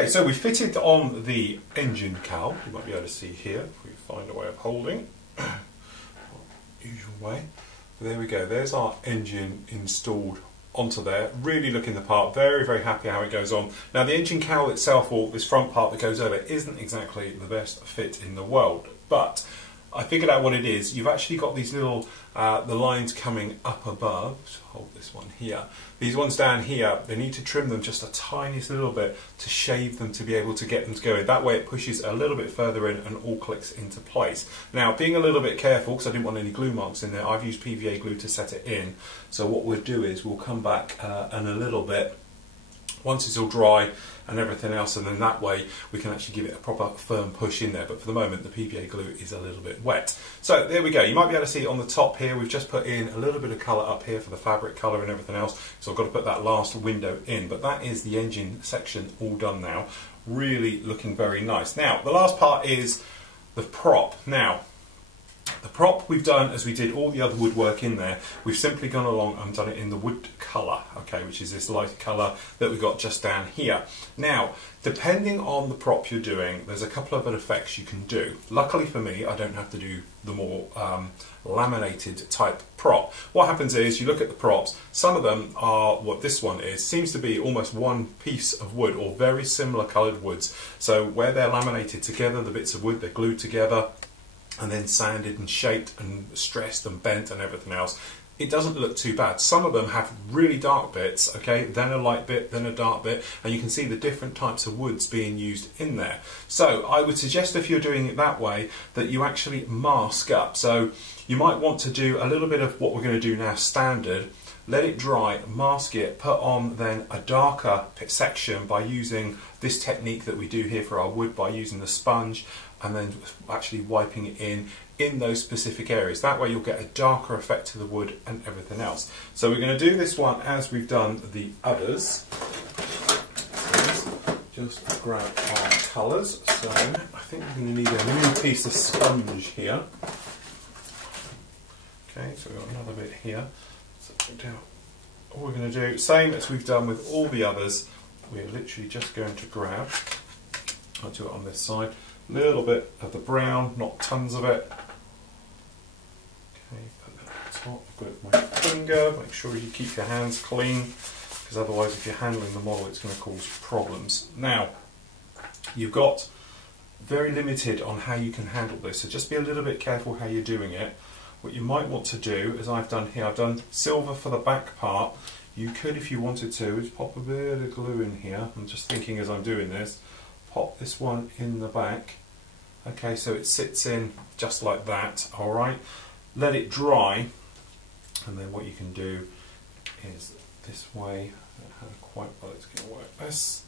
Okay, so we fitted on the engine cowl. You might be able to see here if we find a way of holding. Usual way. There we go. There's our engine installed onto there. Really looking the part. Very, very happy how it goes on. Now the engine cowl itself, or this front part that goes over, isn't exactly the best fit in the world, but I figured out what it is. You've actually got these little, the lines coming up above. Let's hold this one here. These ones down here, they need to trim them just a tiniest little bit to shave them to be able to get them to go in. That way it pushes a little bit further in and all clicks into place. Now, being a little bit careful, because I didn't want any glue marks in there, I've used PVA glue to set it in. So what we'll do is we'll come back in a little bit, once it's all dry and everything else, and then that way we can actually give it a proper firm push in there. But for the moment the PVA glue is a little bit wet. So there we go. You might be able to see it on the top here. We've just put in a little bit of colour up here for the fabric colour and everything else, so I've got to put that last window in. But that is the engine section all done now. Really looking very nice. Now the last part is the prop. Now the prop we've done as we did all the other woodwork in there. We've simply gone along and done it in the wood colour, okay, which is this light colour that we've got just down here. Now, depending on the prop you're doing, there's a couple of other effects you can do. Luckily for me, I don't have to do the more laminated type prop. What happens is, you look at the props, some of them are what this one is, seems to be almost one piece of wood or very similar coloured woods. So where they're laminated together, the bits of wood, they're glued together, and then sanded and shaped and stressed and bent and everything else, it doesn't look too bad. Some of them have really dark bits, okay, then a light bit, then a dark bit, and you can see the different types of woods being used in there. So I would suggest, if you're doing it that way, that you actually mask up. So you might want to do a little bit of what we're going to do now standard, let it dry, mask it, put on then a darker section by using this technique that we do here for our wood, by using the sponge and then actually wiping it in those specific areas. That way you'll get a darker effect to the wood and everything else. So we're going to do this one as we've done the others. Just grab our colours. So I think we're going to need a new piece of sponge here. Okay, so we've got another bit here. So all we're going to do, same as we've done with all the others, we're literally just going to grab, I'll do it on this side, a little bit of the brown, not tons of it. Okay, put that on top, I've got it with my finger, make sure you keep your hands clean, because otherwise if you're handling the model it's going to cause problems. Now, you've got very limited on how you can handle this, so just be a little bit careful how you're doing it. What you might want to do, as I've done here, I've done silver for the back part. You could, if you wanted to, is pop a bit of glue in here. I'm just thinking as I'm doing this, pop this one in the back. Okay, so it sits in just like that, alright. Let it dry, and then what you can do is this way. I don't know quite well it's going to work this.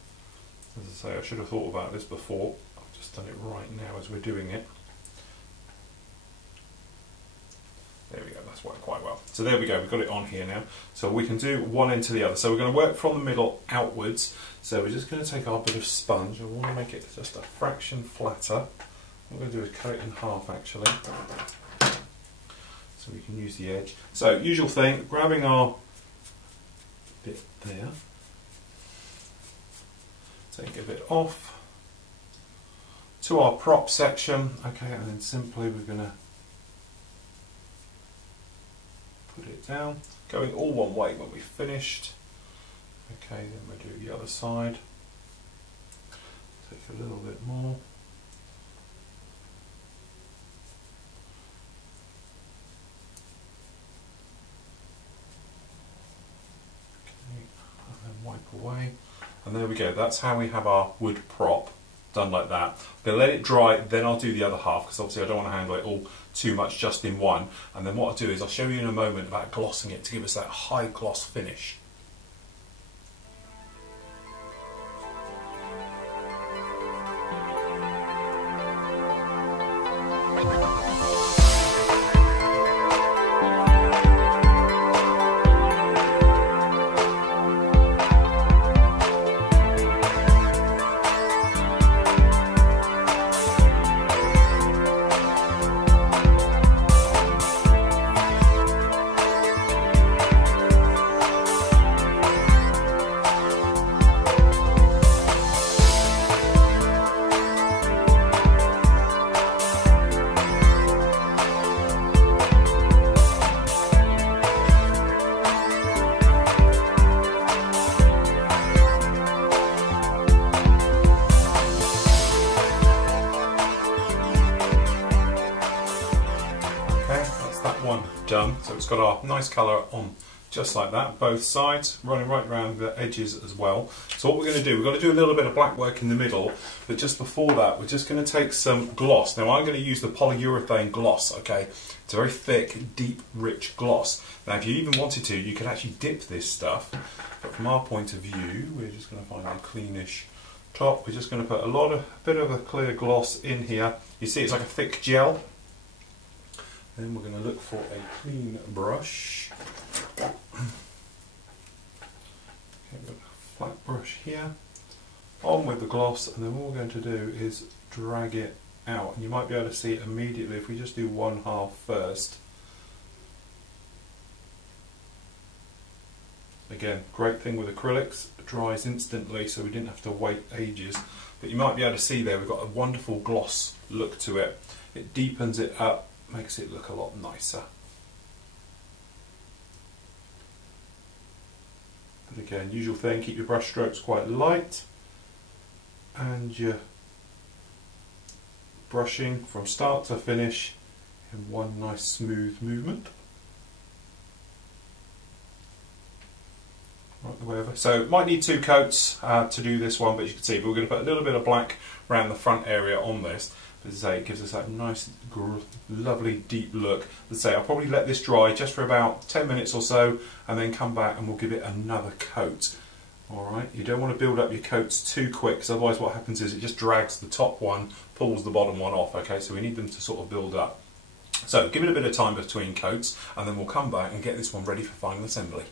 As I say, I should have thought about this before. I've just done it right now as we're doing it. There we go, that's worked quite well. So there we go, we've got it on here now. So we can do one end to the other. So we're going to work from the middle outwards. So we're just going to take our bit of sponge. I want to make it just a fraction flatter. What we're going to do is cut it in half actually. So we can use the edge. So usual thing, grabbing our bit there. Take a bit off. To our prop section. Okay, and then simply we're going to put it down, going all one way when we've finished. Okay, then we'll do the other side. Take a little bit more. Okay, and then wipe away. And there we go, that's how we have our wood prop done like that. I'm going to let it dry, then I'll do the other half, because obviously I don't want to handle it all too much just in one. And then what I'll do is I'll show you in a moment about glossing it to give us that high gloss finish. one done. So it's got our nice colour on just like that, both sides, running right around the edges as well. So what we're going to do, we've got to do a little bit of black work in the middle, but just before that we're just going to take some gloss. Now I'm going to use the polyurethane gloss, okay? It's a very thick, deep, rich gloss. Now if you even wanted to, you could actually dip this stuff, but from our point of view, we're just going to find a cleanish top. We're just going to put a bit of a clear gloss in here. You see it's like a thick gel. Then we're going to look for a clean brush. Okay, we've got a flat brush here. On with the gloss, and then what we're going to do is drag it out. And you might be able to see it immediately if we just do one half first. Again, great thing with acrylics, it dries instantly, so we didn't have to wait ages. But you might be able to see there we've got a wonderful gloss look to it. It deepens it up, makes it look a lot nicer. But again, usual thing, keep your brush strokes quite light and your brushing from start to finish in one nice smooth movement. Right the way over. So might need two coats to do this one, but you can see we're going to put a little bit of black around the front area on this. But as I say, it gives us that nice, lovely, deep look. As I say, I'll probably let this dry just for about 10 minutes or so, and then come back and we'll give it another coat. Alright, you don't want to build up your coats too quick, because otherwise what happens is it just drags the top one, pulls the bottom one off. Okay, so we need them to sort of build up. So give it a bit of time between coats, and then we'll come back and get this one ready for final assembly.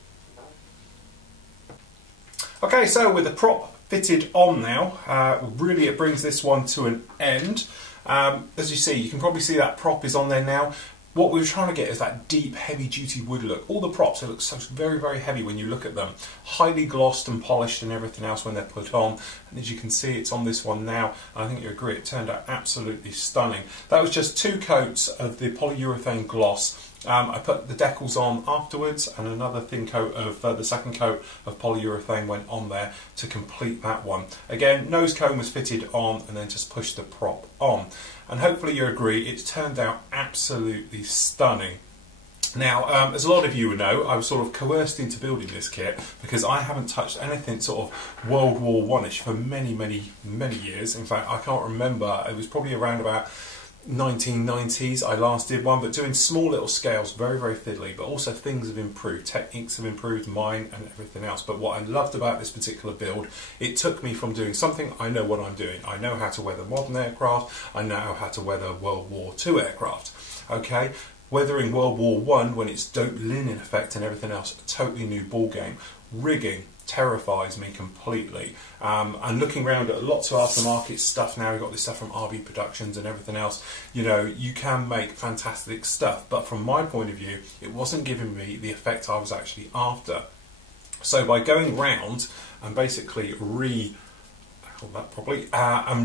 Okay, so with the prop fitted on now, really it brings this one to an end. As you see, you can probably see that prop is on there now. What we were trying to get is that deep, heavy-duty wood look. All the props, they look so very, very heavy when you look at them. Highly glossed and polished and everything else when they're put on. And as you can see, it's on this one now. And I think you agree, it turned out absolutely stunning. That was just 2 coats of the polyurethane gloss. I put the decals on afterwards, and another thin coat of the second coat of polyurethane went on there to complete that one. Again, nose cone was fitted on, and then just pushed the prop on. And hopefully you agree, it's turned out absolutely stunning. Now, as a lot of you know, I was sort of coerced into building this kit because I haven't touched anything sort of World War One-ish for many, many, many years. In fact, I can't remember, it was probably around about 1990s I last did one, but doing small little scales, very, very fiddly, but also things have improved, techniques have improved, mine and everything else. But what I loved about this particular build, it took me from doing something, I know what I'm doing, I know how to weather modern aircraft, I know how to weather World War II aircraft, okay? Weathering World War One when it's dope linen effect and everything else, a totally new ball game. Rigging terrifies me completely. And looking around at lots of aftermarket stuff now, we've got this stuff from RB Productions and everything else, you know, you can make fantastic stuff, but from my point of view, it wasn't giving me the effect I was actually after. So by going round and basically I'm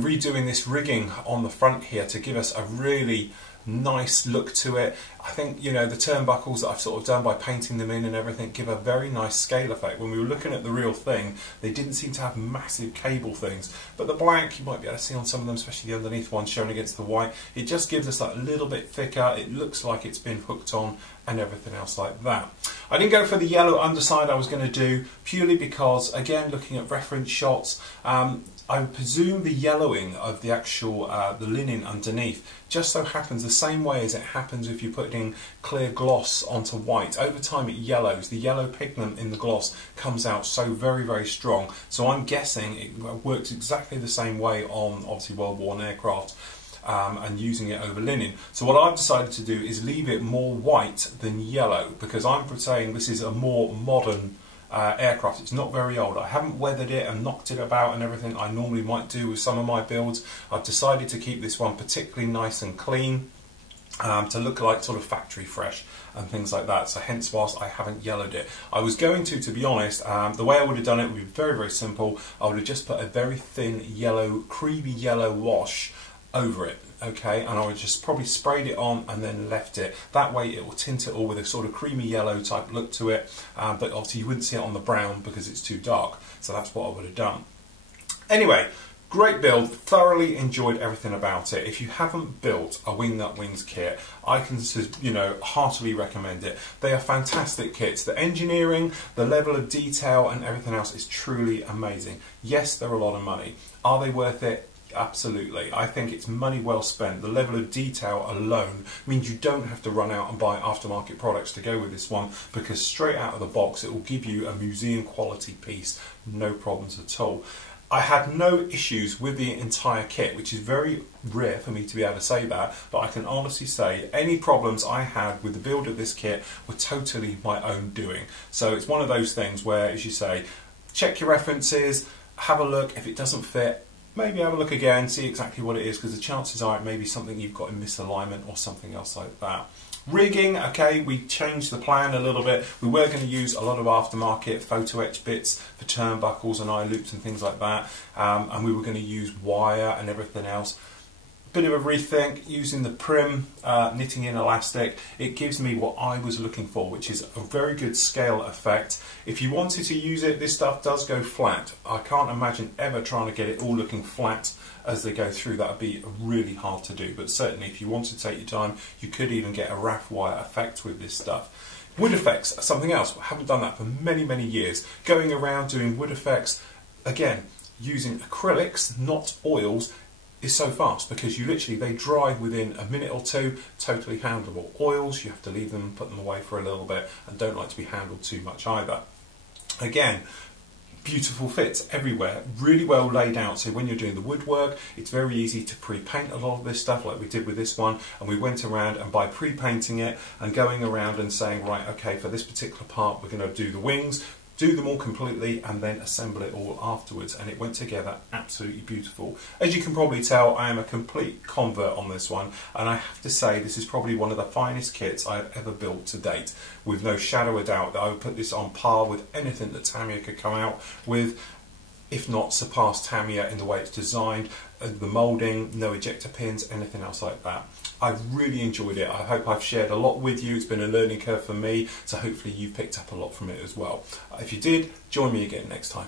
redoing this rigging on the front here to give us a really nice look to it. I think, you know, the turnbuckles that I've sort of done by painting them in and everything give a very nice scale effect. When we were looking at the real thing, they didn't seem to have massive cable things, but the black, you might be able to see on some of them, especially the underneath one shown against the white, it just gives us that little bit thicker. It looks like it's been hooked on and everything else like that. I didn't go for the yellow underside I was going to do, purely because, again, looking at reference shots, I would presume the yellowing of the actual the linen underneath just so happens the same way as it happens if you're putting clear gloss onto white. Over time it yellows. The yellow pigment in the gloss comes out so very, very strong. So I'm guessing it works exactly the same way on obviously World War I aircraft. And using it over linen. So what I've decided to do is leave it more white than yellow, because I'm saying this is a more modern aircraft. It's not very old. I haven't weathered it and knocked it about and everything I normally might do with some of my builds. I've decided to keep this one particularly nice and clean, to look like sort of factory fresh and things like that. So hence whilst I haven't yellowed it. I was going to be honest, the way I would have done it would be very, very simple. I would have just put a very thin yellow, creamy yellow wash over it, okay, and I would just probably sprayed it on and then left it. That way it will tint it all with a sort of creamy yellow type look to it, but obviously you wouldn't see it on the brown because it's too dark, so that's what I would have done. Anyway, Great build, thoroughly enjoyed everything about it. If you haven't built a Wingnut Wings kit, I can, heartily recommend it. They are fantastic kits. The engineering, the level of detail and everything else is truly amazing. Yes, they're a lot of money. Are they worth it? Absolutely. I think it's money well spent. The level of detail alone means you don't have to run out and buy aftermarket products to go with this one, because straight out of the box it will give you a museum quality piece, no problems at all. I had no issues with the entire kit, which is very rare for me to be able to say that, but I can honestly say any problems I had with the build of this kit were totally my own doing. So it's one of those things where, as you say, check your references, have a look. If it doesn't fit, maybe have a look again, see exactly what it is, because the chances are it may be something you've got in misalignment or something else like that. Rigging, okay, we changed the plan a little bit. We were going to use a lot of aftermarket photo etch bits for turnbuckles and eye loops and things like that, and we were going to use wire and everything else. Bit of a rethink, using the Prim knitting in elastic. It gives me what I was looking for, which is a very good scale effect. If you wanted to use it, this stuff does go flat. I can't imagine ever trying to get it all looking flat as they go through. That would be really hard to do, but certainly if you want to take your time, you could even get a raff wire effect with this stuff. Wood effects are something else. I haven't done that for many years. Going around doing wood effects, again, using acrylics, not oils, is so fast, because you literally, they dry within a minute or two, totally handleable. Oils, you have to leave them, put them away for a little bit, and don't like to be handled too much either. Again, beautiful fits everywhere, really well laid out, so when you're doing the woodwork, it's very easy to pre-paint a lot of this stuff like we did with this one, and we went around and by pre-painting it and going around and saying, right, okay, for this particular part we're going to do the wings, do them all completely and then assemble it all afterwards, and it went together absolutely beautiful. As you can probably tell, I am a complete convert on this one, and I have to say this is probably one of the finest kits I have ever built to date, with no shadow of doubt that I would put this on par with anything that Tamiya could come out with, if not surpass Tamiya in the way it's designed, the moulding, no ejector pins, anything else like that. I've really enjoyed it. I hope I've shared a lot with you. It's been a learning curve for me, so hopefully you've picked up a lot from it as well. If you did, join me again next time.